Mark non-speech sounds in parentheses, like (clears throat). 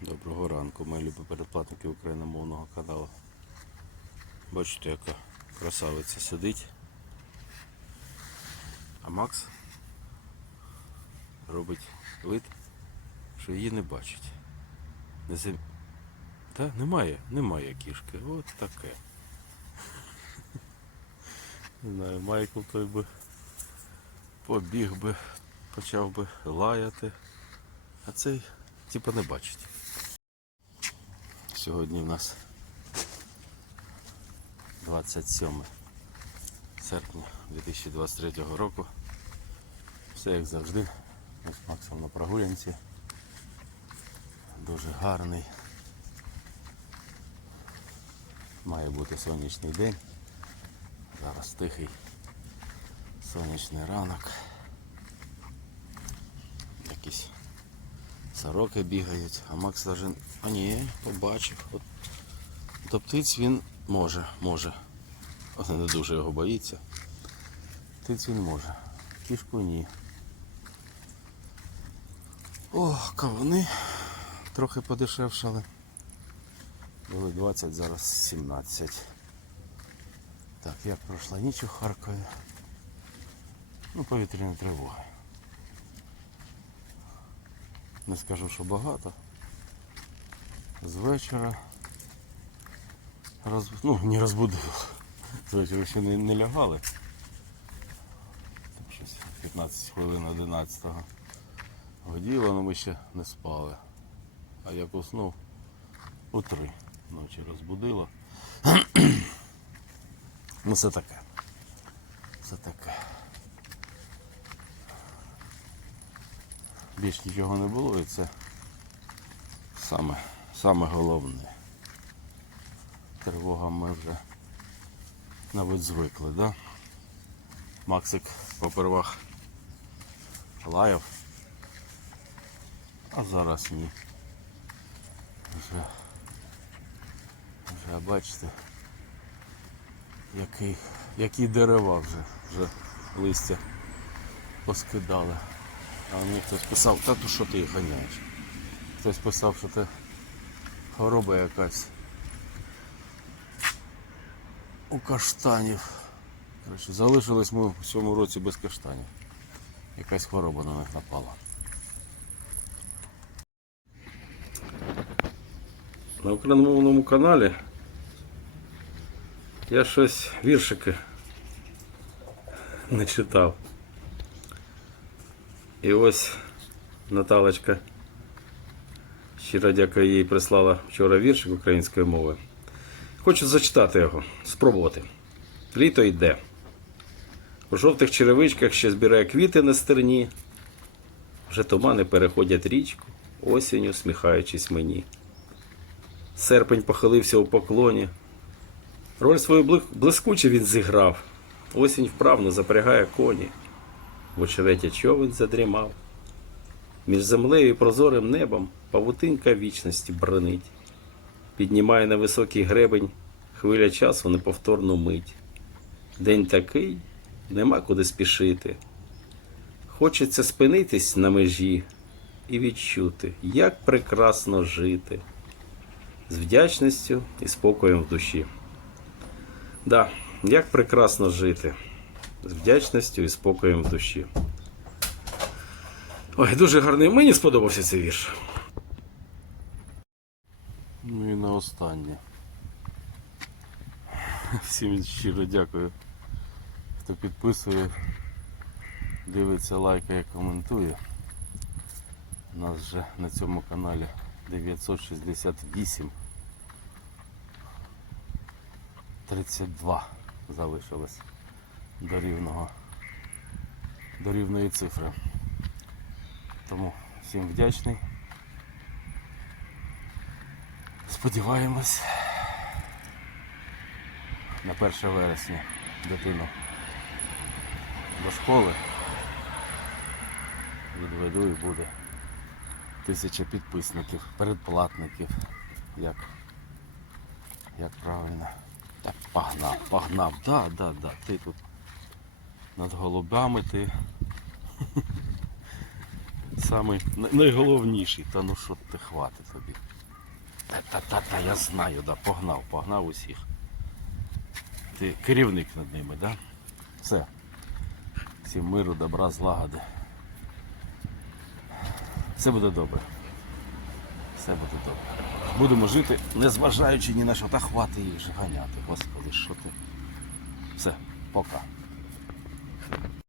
Доброго ранку, мої любі передплатники україномовного каналу. Бачите, яка красавиця сидить. А Макс робить вид, що її не бачить. Не зам... Та немає, немає кішки. От таке. Не знаю, Майкл той би побіг би, почав би лаяти. А цей типа не бачить. Сьогодні в нас 27 серпня 2023 року. Все як завжди. Ми з Максом на прогулянці. Дуже гарний. Має бути сонячний день. Зараз тихий сонячний ранок. Якісь сороки бігають, а Макс даже. А ні, побачив. От. До птиць він може, може. Але не дуже його боїться. Птиць він може. Кішку ні. О, кавуни трохи подешевшали. Були 20, зараз 17. Так, як пройшла ніч у Харкові. Ну, повітряна тривога. Не скажу, що багато. З вечора роз... ну, не розбудив. З вечора ще не, не лягали. Там щось 15 хвилин 11 го годіло, але ми ще не спали. А як уснув у три ночі розбудило. (clears throat) ну все таке. Все таке. Більш нічого не було і це саме, саме головне. Тривога ми вже навіть звикли, да? Максик попервах лаяв, а зараз ні. Вже, вже бачите, який, які дерева вже, вже листя поскидали. А мені хтось писав, та то що ти їх ганяєш? Хтось писав, що це хвороба якась у каштанів. Коротше, залишились ми в цьому році без каштанів. Якась хвороба на них напала. На україномовному каналі я щось віршики не читав. І ось Наталочка, щиро дякую їй, прислала вчора віршик української мови. Хочу зачитати його, спробувати. Літо йде. У жовтих черевичках ще збирає квіти на стерні. Вже тумани переходять річку, осінь усміхаючись мені. Серпень похилився у поклоні. Роль свою блискуче він зіграв. Осінь вправно запрягає коні. В човен задрімав. Між землею і прозорим небом павутинка вічності бронить. Піднімає на високий гребень хвиля часу неповторну мить. День такий, нема куди спішити. Хочеться спинитись на межі і відчути, як прекрасно жити з вдячністю і спокоєм в душі. Да, як прекрасно жити з вдячністю і спокоєм в душі. Ой, дуже гарний. Мені сподобався цей вірш. Ну і на останнє. (laughs) Всім щиро дякую, хто підписує, дивиться, лайкає, коментує. У нас вже на цьому каналі 968 32 залишилось до рівного до рівної цифри. Тому всім вдячний. Сподіваємось на 1 вересня дитину до школи відведу і буде тисяча підписників, передплатників. Як, як правильно. Так, погнав, погнав. Да, да, да. Ти тут над голубями ти. самий найголовніший. Та ну що ти хватить тобі. Та-та-та, я знаю, да, погнав, погнав усіх. Ти керівник над ними, да? Все. Всім миру, добра, злагоди. Все буде добре. Все буде добре. Будемо жити, незважаючи ні на що. Та хвати їх ганяти. Господи, що ти. Все, пока.